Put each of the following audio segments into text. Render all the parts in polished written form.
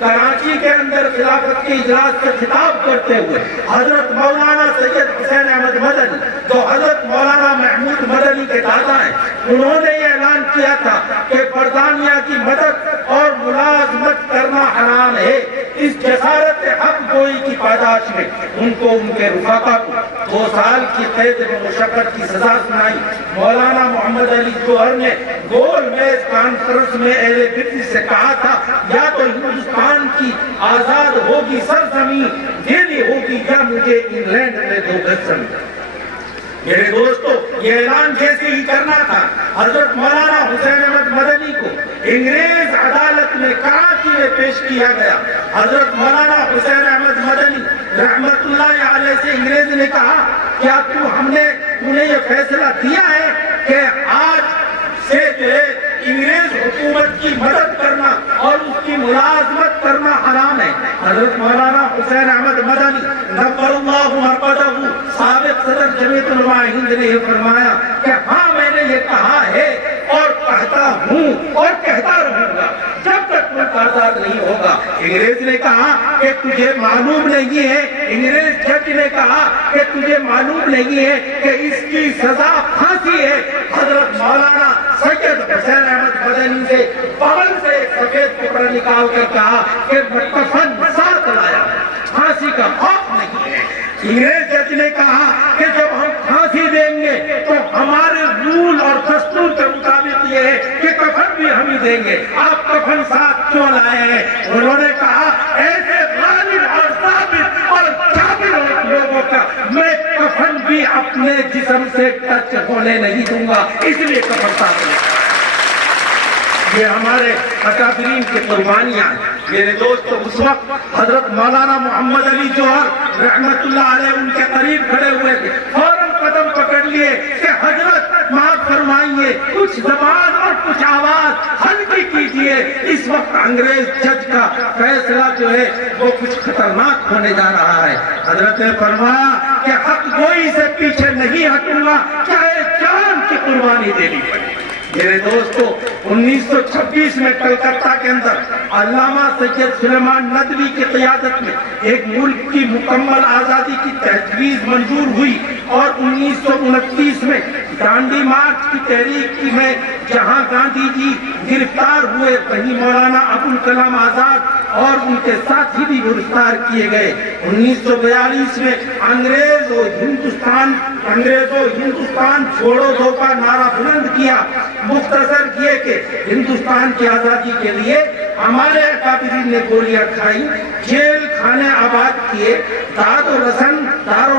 کراچی کے اندر خلافت کے اجلاس سے خطاب کرتے ہوئے حضرت مولانا سید حسین احمد مدنی جو حضرت مولانا محمود مدنی کے دادا ہیں، انہوں نے یہ اعلان کیا تھا کہ برطانیہ کی مدد اور ملازمت کرنا حرام ہے۔ اس جسارت حق گوئی کی پاداش میں ان کو ان کے رفقا کو 2 سال کی قید و مشقت کی سزا سنائی۔ مولانا محمد علی جوہر نے گول میز کانفرنس میں اہل بیت سے کہا تھا یا تو ہندوستان کی آزاد ہوگی سرزمین دینی ہوگی یا مجھے انگلینڈ میں 2 گز زمین۔ میرے دوستو، یہ اعلان جیسے ہی کرنا تھا، حضرت مولانا حسین احمد مدنی کو انگریز عدالت میں کراچی میں پیش کیا گیا۔ حضرت مولانا حسین احمد مدنی رحمت اللہ علیہ سے انگریز نے کہا، کیا ہم نے انہیں یہ فیصلہ دیا ہے کہ آج سے جو ہے انگریز حکومت کی مدد کرنا اور اس کی ملازمت کرنا حرام ہے؟ حضرت مولانا حسین احمد مدنی نور اللہ مرقدہ سابق صدر جمعیت علماء ہند نے یہ فرمایا کہ ہاں میں نے یہ کہا ہے اور کہتا ہوں اور کہتا رہوں گا جب تک ملک آزاد نہیں ہوگا۔ انگریز نے کہا کہ تجھے معلوم نہیں ہے، انگریز جج نے کہا کہ تجھے معلوم نہیں ہے کہ اس کی سزا پھانسی ہے۔ حضرت مولانا سید حسین احمد مدنی سے بغل سے ایک سفید کپڑا نکال کر کہا کہ کفن ساتھ لایا، پھانسی کا خوف نہیں ہے۔ انگریز جج نے کہا کہ جب ہم پھانسی دیں گے تو ہمارے رول اور دستور کے مطابق یہ ہے کہ کفن بھی ہم ہی دیں گے، آپ کفن ساتھ کیوں لائے ہیں؟ انہوں نے کہا ایسے غالب اور ثابت اور جابر لوگوں کا میں کفن بھی اپنے جسم سے ٹچ ہونے نہیں دوں گا، اس لیے کفن ساتھ لیں۔ یہ ہمارے اکابرین کی قربانیاں ہیں۔ میرے دوستو، اس وقت حضرت مولانا محمد علی جوہر رحمت اللہ علیہ ان کے قریب کھڑے ہوئے تھے، فوراً قدم پکڑ لیے کہ حضرت معاف فرمائیے، کچھ زبان اور کچھ آواز ہلکی کیجیے، اس وقت انگریز جج کا فیصلہ جو ہے وہ کچھ خطرناک ہونے جا رہا ہے۔ حضرت نے فرمایا کہ حق گوئی سے پیچھے نہیں ہٹوں گا، چاہے جان کی قربانی دینی پڑے۔ میرے دوستو، 1926 میں کلکتہ کے اندر علامہ سید سلیمان ندوی کی قیادت میں ایک ملک کی مکمل آزادی کی تجویز منظور ہوئی اور 1929 میں ڈانڈی مارچ کی تحریک میں جہاں گاندھی جی گرفتار ہوئے وہیں مولانا ابوالکلام آزاد اور ان کے ساتھی بھی گرفتار کیے گئے۔ 1942 میں انگریزوں ہندوستان چھوڑو دو کا نعرہ بلند کیا۔ مختصر کیے کہ ہندوستان کی آزادی کے لیے ہمارے اکابرین نے گولیاں کھائی، جیل خانے آباد کیے، دار و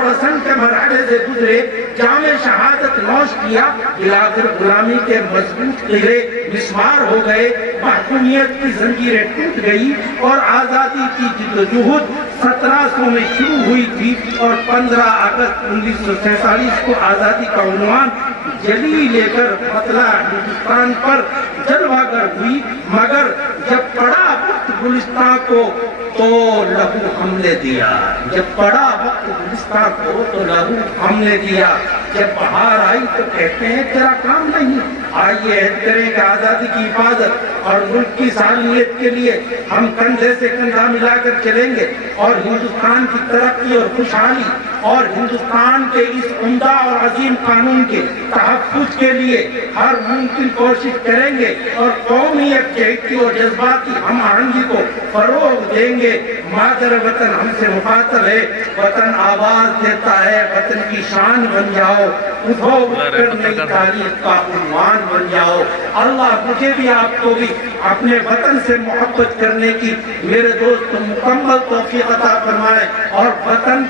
رسن کے مرحلے سے گزرے، جام شہادت نوش کیا، بلاخر غلامی کے مضبوط قلعے مسمار ہو گئے، محکومیت کی زنجیریں ٹوٹ گئی اور آزادی کی جدوجہد 1700 میں شروع ہوئی تھی اور 15 اگست 1947 کو آزادی کا عنوان جلی لے کر مطلع ہندوستان پر جلوہ گر ہوئی، مگر جب پڑا وقت گلستان کو تو لہو ہم نے دیا، جب پڑا وقت گلستان کو تو لہو ہم نے دیا، جب بہار آئی تو کہتے ہیں تیرا کام نہیں۔ آئیے عہد کریں کہ آزادی کی حفاظت اور ملک کی صالحیت کے لیے ہم کندھے سے کندھا ملا کر چلیں گے اور ہندوستان کی ترقی اور خوشحالی اور ہندوستان کے اس عمدہ اور عظیم قانون کے تحفظ کے لیے ہر ممکن کوشش کریں گے اور قومی یکجہتی اور جذباتی ہم آہنگی کو فروغ دیں گے۔ مادر وطن ہم سے مخاطب ہے، وطن آواز دیتا ہے، وطن کی شان بن جاؤ، اٹھو اٹھ کر نئی تاریخ کا عنوان بن جاؤ۔ اللہ مجھے بھی آپ کو بھی اپنے وطن سے محبت کرنے کی میرے دوست مکمل توفیق عطا فرمائے اور وطن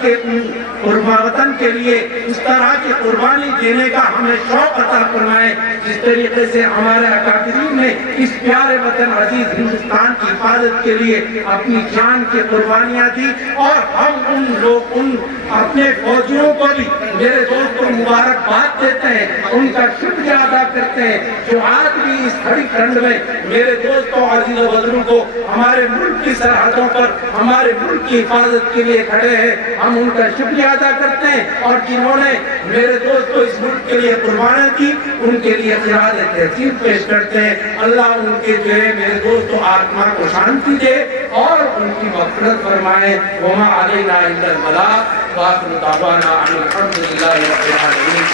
کے لیے اس طرح کی قربانی دینے کا ہمیں شوق عطا فرمائے جس طریقے سے ہمارے اکابرین نے اس پیارے وطن عزیز ہندوستان کی حفاظت کے لیے اپنی جان کی قربانیاں دی، اور ہم ان اپنے فوجیوں کو بھی میرے دوست کو مبارکباد دیتے ہیں، ان کا شکریہ ادا کرتے ہیں جو آج بھی اس ہری ٹھنڈ میں میرے دوستوں عزیز و بزرگوں کو ہمارے ملک کی سرحدوں پر ہمارے ملک کی حفاظت کے لیے کھڑے ہیں، ہم ان کا شکریہ ادا کرتے ہیں، اور جنہوں نے میرے دوستوں اس ملک کے لیے قربانیاں کی ان کے لیے خراج تحسین پیش کرتے ہیں۔ اللہ ان کے جو ہے میرے دوستوں آتما کو شانتی دے اور ان کی مغفرت فرمائے۔ وما علینا الا البلاغ، وآخر دعوانا ان الحمد للہ رب العالمین۔